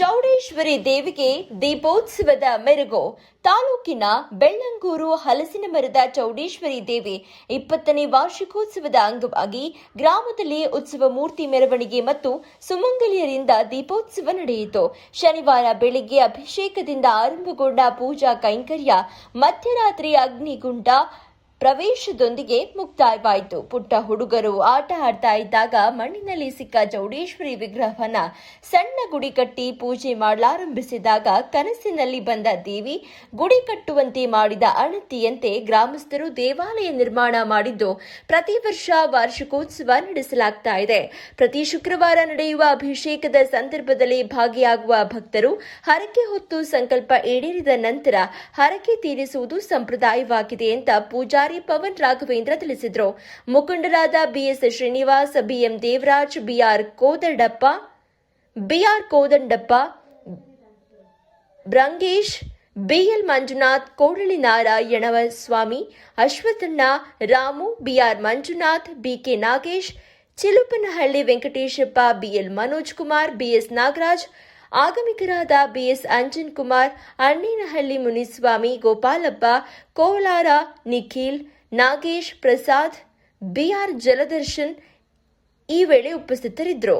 ಚೌಡೇಶ್ವರಿ ದೇವಿಗೆ ದೀಪೋತ್ಸವದ ಮೆರುಗು. ತಾಲೂಕಿನ ಬೆಳ್ಳಂಗೂರು ಹಲಸಿನ ಮರದ ಚೌಡೇಶ್ವರಿ ದೇವಿ 20ನೇ ವಾರ್ಷಿಕೋತ್ಸವದ ಅಂಗವಾಗಿ ಗ್ರಾಮದಲ್ಲಿ ಉತ್ಸವ ಮೂರ್ತಿ ಮೆರವಣಿಗೆ ಮತ್ತು ಸುಮಂಗಲಿಯರಿಂದ ದೀಪೋತ್ಸವ ನಡೆಯಿತು. ಶನಿವಾರ ಬೆಳಿಗ್ಗೆ ಅಭಿಷೇಕದಿಂದ ಆರಂಭಗೊಂಡ ಪೂಜಾ ಕೈಂಕರ್ಯ ಮಧ್ಯರಾತ್ರಿ ಅಗ್ನಿಗುಂಡ ಪ್ರವೇಶದೊಂದಿಗೆ ಮುಕ್ತಾಯವಾಯಿತು. ಪುಟ್ಟ ಹುಡುಗರು ಆಟ ಆಡ್ತಾ ಇದ್ದಾಗ ಮಣ್ಣಿನಲ್ಲಿ ಸಿಕ್ಕ ಚೌಡೇಶ್ವರಿ ವಿಗ್ರಹವನ್ನ ಸಣ್ಣ ಗುಡಿ ಕಟ್ಟಿ ಪೂಜೆ ಮಾಡಲಾರಂಭಿಸಿದಾಗ ಕನಸಿನಲ್ಲಿ ಬಂದ ದೇವಿ ಗುಡಿ ಕಟ್ಟುವಂತೆ ಮಾಡಿದ ಅಣತಿಯಂತೆ ಗ್ರಾಮಸ್ಥರು ದೇವಾಲಯ ನಿರ್ಮಾಣ ಮಾಡಿದ್ದು ಪ್ರತಿ ವರ್ಷ ವಾರ್ಷಿಕೋತ್ಸವ ನಡೆಸಲಾಗ್ತಾ ಇದೆ. ಪ್ರತಿ ಶುಕ್ರವಾರ ನಡೆಯುವ ಅಭಿಷೇಕದ ಸಂದರ್ಭದಲ್ಲಿ ಭಾಗಿಯಾಗುವ ಭಕ್ತರು ಹರಕೆ ಹೊತ್ತು ಸಂಕಲ್ಪ ಈಡೇರಿದ ನಂತರ ಹರಕೆ ತೀರಿಸುವುದು ಸಂಪ್ರದಾಯವಾಗಿದೆ ಅಂತ ಪೂಜಾರಿ ಪವನ್ ರಾಘವೇಂದ್ರ ತಿಳಿಸಿದರು. ಮುಖಂಡರಾದ BS Srinivas, BM Devaraj, BR Kodandappa, Brangesh, BL Manjunath, Kodali Narayanaswamy, Ashwathanna, Ramu, BR Manjunath, BK Nagesh, Chilupanahalli Venkateshappa, BL Manoj Kumar, BS Nagaraj, ಆಗಮಿಕರಾದ ಬಿಎಸ್ ಅಂಜನ್ ಕುಮಾರ್, ಅಣ್ಣೇನಹಳ್ಳಿ ಮುನಿಸ್ವಾಮಿ, ಗೋಪಾಲಪ್ಪ, ಕೋಲಾರ ನಿಖಿಲ್, ನಾಗೇಶ್, ಪ್ರಸಾದ್, ಬಿಆರ್ ಜಲದರ್ಶನ್ ಈ ವೇಳೆ ಉಪಸ್ಥಿತರಿದ್ದರು.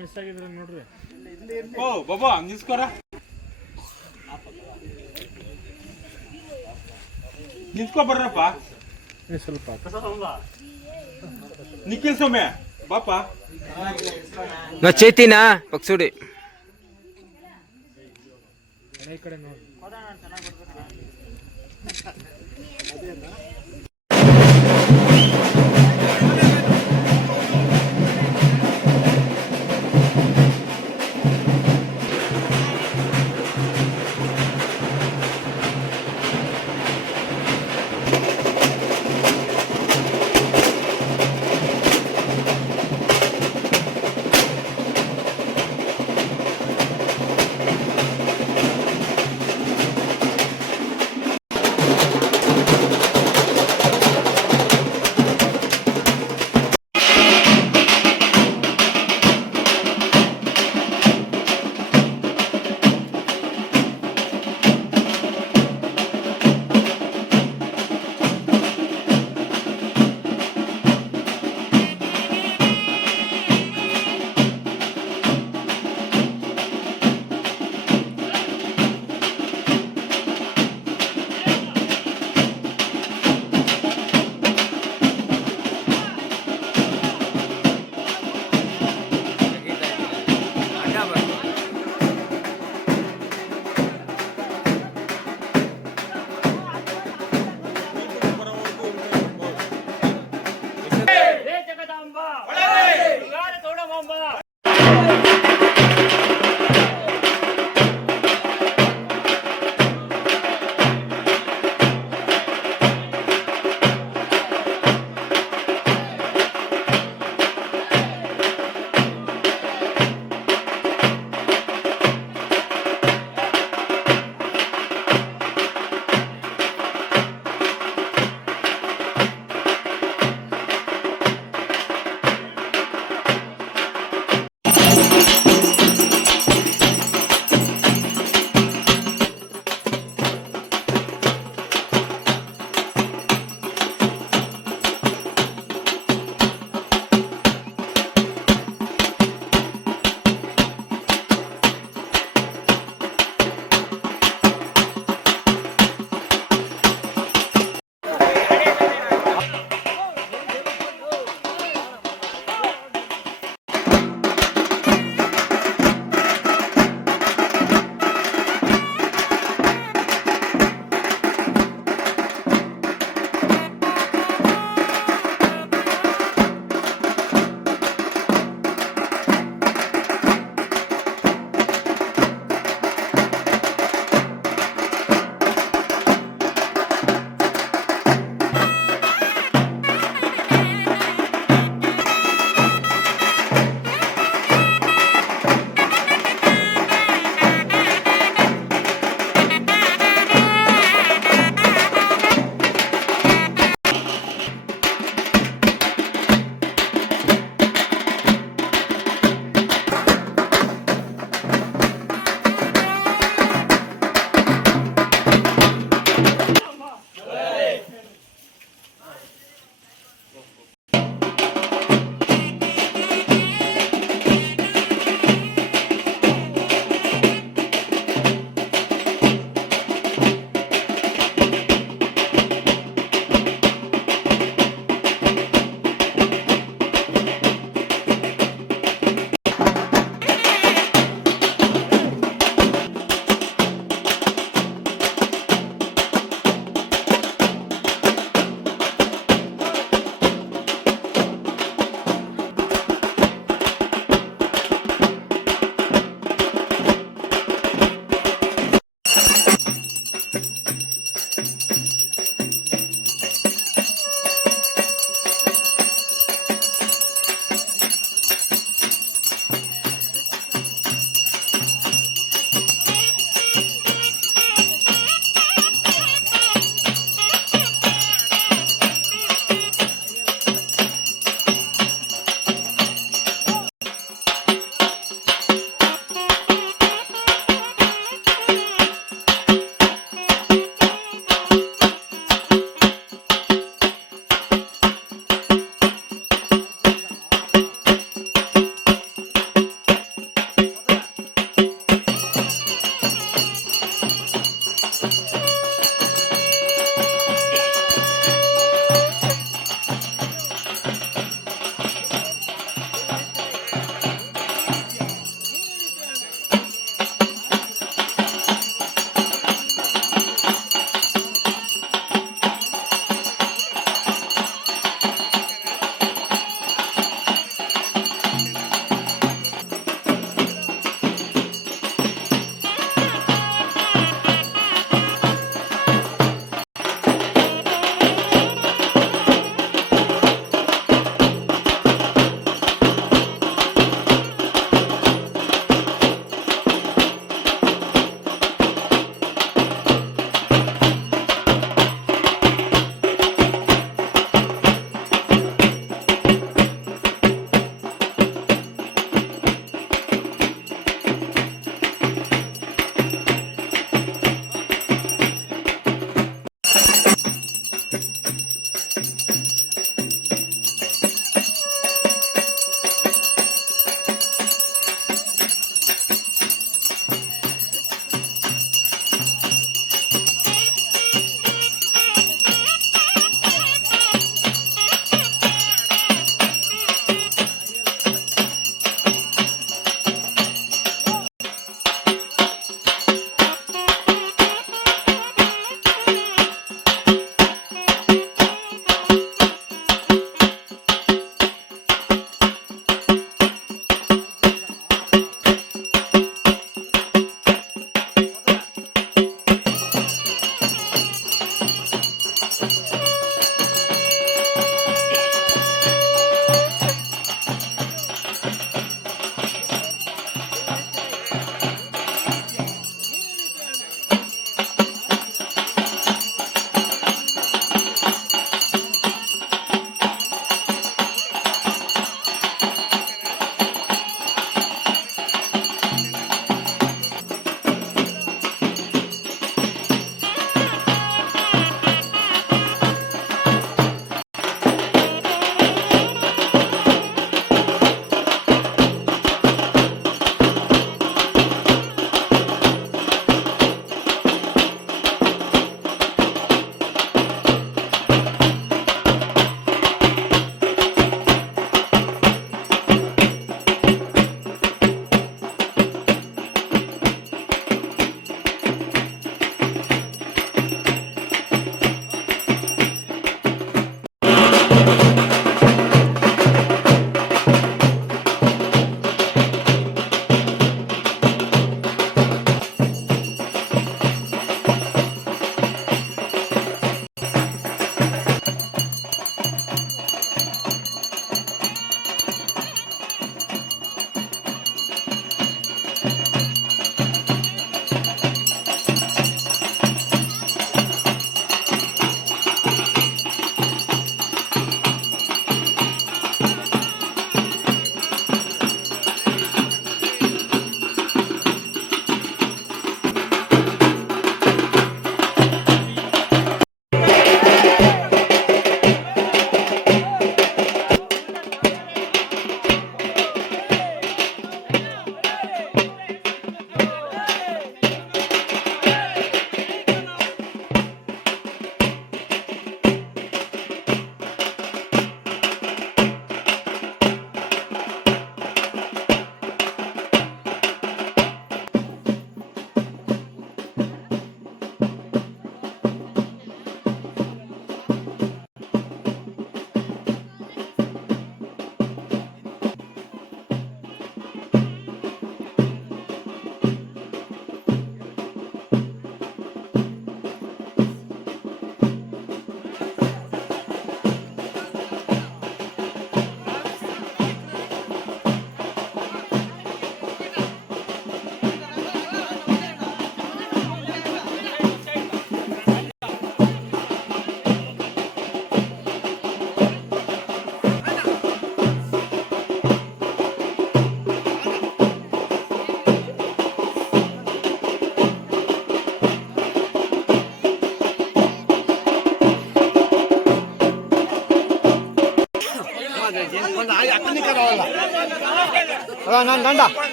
ಮಿಸ್ ಆಗಿದ್ರೆ ನೋಡ್ರಿ. ಓ ಬಾಬಾ ನಿಲ್ಸ್ಕೊರ, ನಿಲ್ಸ್ಕೊ ಬರ್ರಪ್ಪ. ಸ್ವಲ್ಪ ನಿಖಿಲ್ ಸೌಮ್ಯ ಬಾಪ ನಾ ಚೈತಿನಾ ಪಕ್ಸುಡಿ ಈ ಕಡೆ ನೋಡಿ.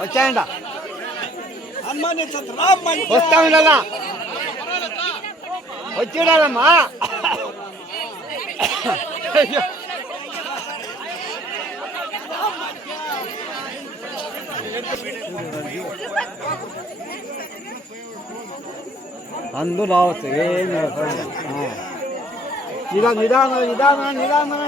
వచ్చాయండి వస్తా ఉండాలా వచ్చేడాలమ్మా అందరూ రావచ్చు ఏం నిదానం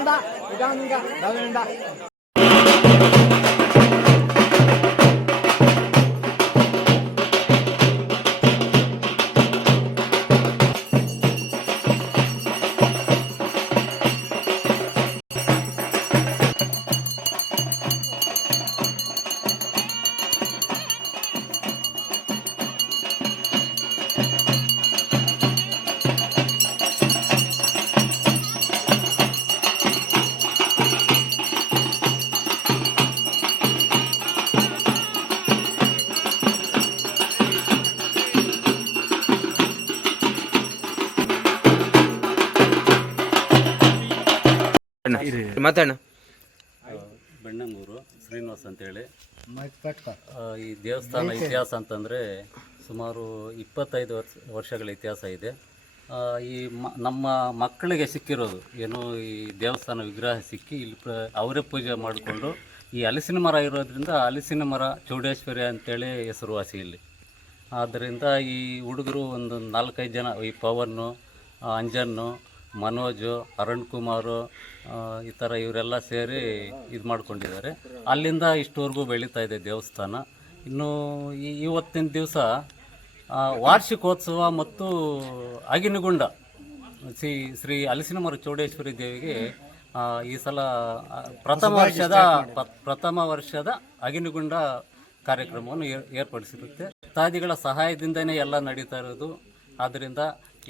ಮಾತಾಡ ಬೆಣ್ಣಂಗೂರು ಶ್ರೀನಿವಾಸ್ ಅಂತೇಳಿ. ಈ ದೇವಸ್ಥಾನ ಇತಿಹಾಸ ಅಂತಂದರೆ ಸುಮಾರು 25 ವರ್ಷಗಳ ಇತಿಹಾಸ ಇದೆ. ಈ ನಮ್ಮ ಮಕ್ಕಳಿಗೆ ಸಿಕ್ಕಿರೋದು ಏನು, ಈ ದೇವಸ್ಥಾನ ವಿಗ್ರಹ ಸಿಕ್ಕಿ ಇಲ್ಲಿ ಅವರೇ ಪೂಜೆ ಮಾಡಿಕೊಂಡು, ಈ ಹಲಸಿನ ಮರ ಇರೋದ್ರಿಂದ ಹಲಸಿನ ಮರ ಚೌಡೇಶ್ವರಿ ಅಂತೇಳಿ ಹೆಸರುವಾಸಿ ಇಲ್ಲಿ. ಆದ್ದರಿಂದ ಈ ಹುಡುಗರು ಒಂದು 4-5 ಜನ, ಈ ಪವನ್ನು, ಅಂಜನ್ನು, ಮನೋಜು, ಅರುಣ್ ಕುಮಾರು, ಈ ಥರ ಇವರೆಲ್ಲ ಸೇರಿ ಇದು ಮಾಡ್ಕೊಂಡಿದ್ದಾರೆ. ಅಲ್ಲಿಂದ ಇಷ್ಟವರೆಗೂ ಬೆಳೀತಾ ಇದೆ ದೇವಸ್ಥಾನ. ಇನ್ನು ಇವತ್ತಿನ ದಿವಸ ವಾರ್ಷಿಕೋತ್ಸವ ಮತ್ತು ಅಗಿನಗುಂಡ ಶ್ರೀ ಹಲಸಿನ ಮರ ಚೌಡೇಶ್ವರಿ ದೇವಿಗೆ ಈ ಸಲ ಪ್ರಥಮ ವರ್ಷದ ಅಗಿನಗುಂಡ ಕಾರ್ಯಕ್ರಮವನ್ನು ಏರ್ಪಡಿಸಿರುತ್ತೆ. ಭಕ್ತಾದಿಗಳ ಸಹಾಯದಿಂದನೇ ಎಲ್ಲ ನಡೀತಾ ಇರೋದು. ಆದ್ದರಿಂದ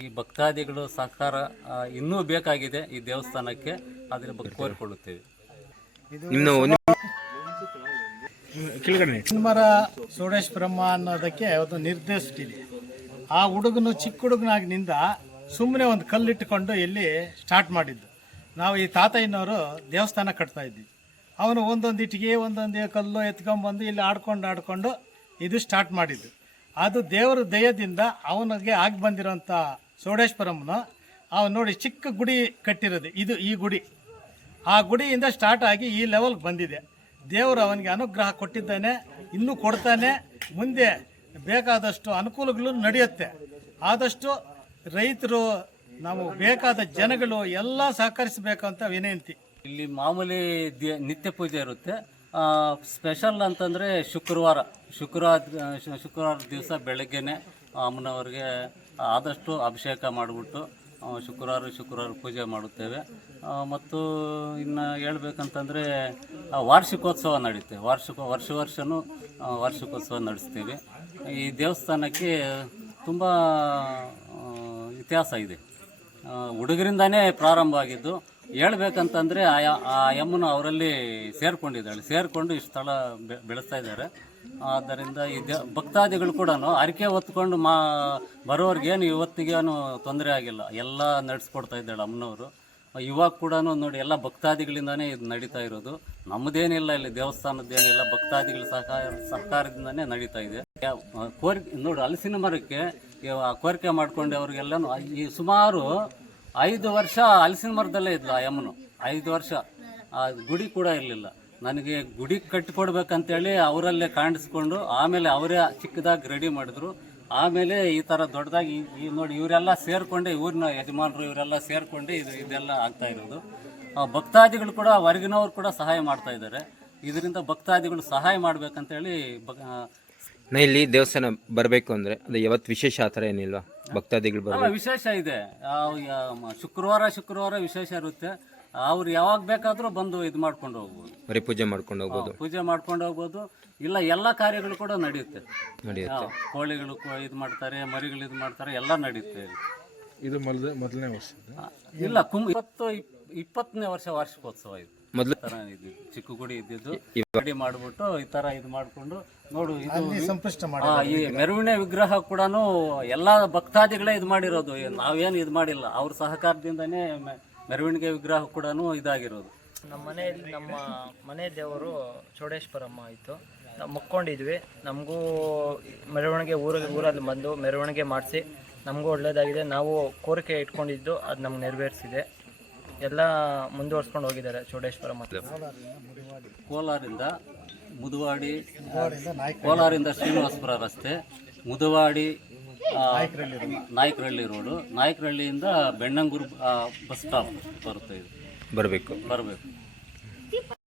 ಈ ಭಕ್ತಾದಿಗಳು ಸಹಕಾರ ಇನ್ನೂ ಬೇಕಾಗಿದೆ ಈ ದೇವಸ್ಥಾನಕ್ಕೆ. ಅದರ ಬಗ್ಗೆ ಕೋರಿಕೊಳ್ಳುತ್ತೇವೆ. ಮರ ಚೌಡೇಶ್ವರಮ್ಮ ಅನ್ನೋದಕ್ಕೆ ಒಂದು ನಿರ್ದೇಶಿಸಿದೆ. ಆ ಹುಡುಗನು ಚಿಕ್ಕ ಹುಡುಗನಾಗಿನಿಂದ ಸುಮ್ಮನೆ ಒಂದು ಕಲ್ಲಿಟ್ಟುಕೊಂಡು ಇಲ್ಲಿ ಸ್ಟಾರ್ಟ್ ಮಾಡಿದ್ದು. ನಾವು ಈ ತಾತಯ್ಯನವರು ದೇವಸ್ಥಾನ ಕಟ್ತಾ ಇದ್ವಿ. ಅವನು ಒಂದೊಂದು ಇಟ್ಟಿಗೆ ಒಂದೊಂದೇ ಕಲ್ಲು ಎತ್ಕೊಂಡ್ಬಂದು ಇಲ್ಲಿ ಆಡ್ಕೊಂಡು ಇದು ಸ್ಟಾರ್ಟ್ ಮಾಡಿದ್ದು. ಅದು ದೇವರ ದಯದಿಂದ ಅವನಿಗೆ ಆಗಿ ಬಂದಿರೋಂಥ ಚೌಡೇಶ್ವರಮ್ಮನ ಅವನು ನೋಡಿ ಚಿಕ್ಕ ಗುಡಿ ಕಟ್ಟಿರೋದು. ಇದು ಈ ಗುಡಿ, ಆ ಗುಡಿಯಿಂದ ಸ್ಟಾರ್ಟ್ ಆಗಿ ಈ ಲೆವೆಲ್ಗೆ ಬಂದಿದೆ. ದೇವರು ಅವನಿಗೆ ಅನುಗ್ರಹ ಕೊಟ್ಟಿದ್ದಾನೆ, ಇನ್ನೂ ಕೊಡ್ತಾನೆ. ಮುಂದೆ ಬೇಕಾದಷ್ಟು ಅನುಕೂಲಗಳು ನಡೆಯುತ್ತೆ. ಆದಷ್ಟು ರೈತರು, ನಾವು ಬೇಕಾದ ಜನಗಳು ಎಲ್ಲ ಸಹಕರಿಸಬೇಕಂತ ವಿನಂತಿ. ಇಲ್ಲಿ ಮಾಮೂಲಿ ನಿತ್ಯ ಪೂಜೆ ಇರುತ್ತೆ. ಸ್ಪೆಷಲ್ ಅಂತಂದರೆ ಶುಕ್ರವಾರ ದಿವಸ ಬೆಳಗ್ಗೆನೆ ಅಮ್ಮನವ್ರಿಗೆ ಆದಷ್ಟು ಅಭಿಷೇಕ ಮಾಡಿಬಿಟ್ಟು ಶುಕ್ರವಾರ ಪೂಜೆ ಮಾಡುತ್ತೇವೆ. ಮತ್ತು ಇನ್ನು ಹೇಳ್ಬೇಕಂತಂದರೆ ವಾರ್ಷಿಕೋತ್ಸವ ನಡೆಯುತ್ತೆ. ವರ್ಷನೂ ವಾರ್ಷಿಕೋತ್ಸವ ನಡೆಸ್ತೀವಿ. ಈ ದೇವಸ್ಥಾನಕ್ಕೆ ತುಂಬ ಇತಿಹಾಸ ಇದೆ. ಹುಡುಗರಿಂದನೇ ಪ್ರಾರಂಭ ಆಗಿದ್ದು. ಹೇಳ್ಬೇಕಂತಂದರೆ ಆ ಯಮ್ಮನು ಅವರಲ್ಲಿ ಸೇರಿಕೊಂಡು ಈ ಸ್ಥಳ ಬೆಳೆಸ್ತಾ ಇದ್ದಾರೆ. ಆದ್ದರಿಂದ ಈ ಭಕ್ತಾದಿಗಳು ಕೂಡ ಅರಿಕೆ ಹೊತ್ಕೊಂಡು ಬರೋರ್ಗೇನು ಇವತ್ತಿಗೇನು ತೊಂದರೆ ಆಗಿಲ್ಲ, ಎಲ್ಲ ನಡೆಸ್ಕೊಡ್ತಾ ಇದ್ದಾಳೆ ಅಮ್ಮನವರು. ಇವಾಗ ಕೂಡ ನೋಡಿ ಎಲ್ಲ ಭಕ್ತಾದಿಗಳಿಂದನೇ ಇದು ನಡೀತಾ ಇರೋದು. ನಮ್ಮದೇನಿಲ್ಲ, ಇಲ್ಲಿ ದೇವಸ್ಥಾನದ್ದೇನಿಲ್ಲ, ಭಕ್ತಾದಿಗಳ ಸಹಕಾರದಿಂದನೇ ನಡೀತಾ ಇದೆ. ಕೋರಿಕೆ ನೋಡಿ, ಹಲಸಿನ ಮರಕ್ಕೆ ಕೋರಿಕೆ ಮಾಡ್ಕೊಂಡು ಅವ್ರಿಗೆಲ್ಲನೂ ಈ ಸುಮಾರು 5 ವರ್ಷ ಹಲಸಿನ ಮರದಲ್ಲೇ ಇದ್ಲು ಆ ಯಮ್ಮನು. 5 ವರ್ಷ ಆ ಗುಡಿ ಕೂಡ ಇರಲಿಲ್ಲ. ನನಗೆ ಗುಡಿ ಕಟ್ಟಿಕೊಡ್ಬೇಕಂತೇಳಿ ಅವರಲ್ಲೇ ಕಾಣಿಸ್ಕೊಂಡು ಆಮೇಲೆ ಅವರೇ ಚಿಕ್ಕದಾಗಿ ರೆಡಿ ಮಾಡಿದ್ರು. ಆಮೇಲೆ ಈ ಥರ ದೊಡ್ಡದಾಗಿ ಈ ನೋಡಿ ಇವರೆಲ್ಲ ಸೇರಿಕೊಂಡೆ, ಊರಿನ ಯಜಮಾನರು ಇವರೆಲ್ಲ ಸೇರಿಕೊಂಡೆ ಇದೆಲ್ಲ ಆಗ್ತಾ ಇರೋದು. ಭಕ್ತಾದಿಗಳು ಕೂಡ, ಹೊರಗಿನವ್ರು ಕೂಡ ಸಹಾಯ ಮಾಡ್ತಾ ಇದ್ದಾರೆ. ಇದರಿಂದ ಭಕ್ತಾದಿಗಳು ಸಹಾಯ ಮಾಡ್ಬೇಕಂತೇಳಿ ನಾ ಇಲ್ಲಿ ದೇವಸ್ಥಾನ ಬರಬೇಕು ಅಂದರೆ ಅದು ಯಾವತ್ತು ವಿಶೇಷ ಆ ಥರ ಏನಿಲ್ವಾ? ಭಕ್ತಾದಿಗಳು ಬರಬೇಕು. ವಿಶೇಷ ಇದೆ. ಶುಕ್ರವಾರ ವಿಶೇಷ ಇರುತ್ತೆ. ಅವ್ರು ಯಾವಾಗ ಬೇಕಾದರೂ ಬಂದು ಇದು ಮಾಡ್ಕೊಂಡು ಹೋಗ್ಬೋದು, ಬರೀ ಪೂಜೆ ಮಾಡ್ಕೊಂಡು ಹೋಗ್ಬೋದು. ಪೂಜೆ ಮಾಡ್ಕೊಂಡು ಹೋಗ್ಬೋದು. ಇಲ್ಲ, ಎಲ್ಲ ಕಾರ್ಯಗಳು ಕೂಡ ನಡೆಯುತ್ತೆ. ಕೋಳಿಗಳು ಇದು ಮಾಡ್ತಾರೆ, ಮರಿಗಳು ಇದು ಮಾಡ್ತಾರೆ, ಎಲ್ಲ ನಡೆಯುತ್ತೆ. ಇದು ಮೊದಲನೇ ವರ್ಷ. ಇಲ್ಲ, 20ನೇ ವರ್ಷ ವಾರ್ಷಿಕೋತ್ಸವ ಇದು. ಮೊದಲು ಚಿಕ್ಕ ಗುಡಿ ಇದ್ದಿದ್ದು ರೆಡಿ ಮಾಡಿಬಿಟ್ಟು ಈ ತರ ಇದು ಮಾಡಿಕೊಂಡು ನೋಡು, ಸಂಪೃಷ್ಟ ಈ ಮೆರವಣಿಗೆ ವಿಗ್ರಹ ಕೂಡ ಎಲ್ಲ ಭಕ್ತಾದಿಗಳೇ ಇದು ಮಾಡಿರೋದು. ನಾವೇನು ಇದು ಮಾಡಿಲ್ಲ, ಅವ್ರ ಸಹಕಾರದಿಂದನೇ ಮೆರವಣಿಗೆ ವಿಗ್ರಹ ಕೂಡ ಇದಾಗಿರೋದು. ನಮ್ಮ ಮನೆಯಲ್ಲಿ ನಮ್ಮ ಮನೆ ದೇವರು ಚೌಡೇಶ್ವರಮ್ಮ ಆಯಿತು. ನಾವು ಮುಕ್ಕೊಂಡಿದ್ವಿ. ನಮಗೂ ಮೆರವಣಿಗೆ ಊರಲ್ಲಿ ಬಂದು ಮೆರವಣಿಗೆ ಮಾಡಿಸಿ ನಮಗೂ ಒಳ್ಳೆಯದಾಗಿದೆ. ನಾವು ಕೋರಿಕೆ ಇಟ್ಕೊಂಡಿದ್ದು ಅದು ನಮ್ಗೆ ನೆರವೇರಿಸಿದೆ. ಎಲ್ಲ ಮುಂದುವರ್ಸ್ಕೊಂಡು ಹೋಗಿದ್ದಾರೆ ಚೌಡೇಶ್ವರಮ್ಮ. ಕೋಲಾರಿಂದ ಮುದುವಾಡಿ, ಕೋಲಾರಿಂದ ಶ್ರೀನಿವಾಸಪುರ ರಸ್ತೆ, Muduvadi, Nayakarahalli road, ನಾಯಕರಹಳ್ಳಿಯಿಂದ ಬೆಣ್ಣಂಗೂರು bus stop ಬರುತ್ತೆ. ಇದು ಬರಬೇಕು.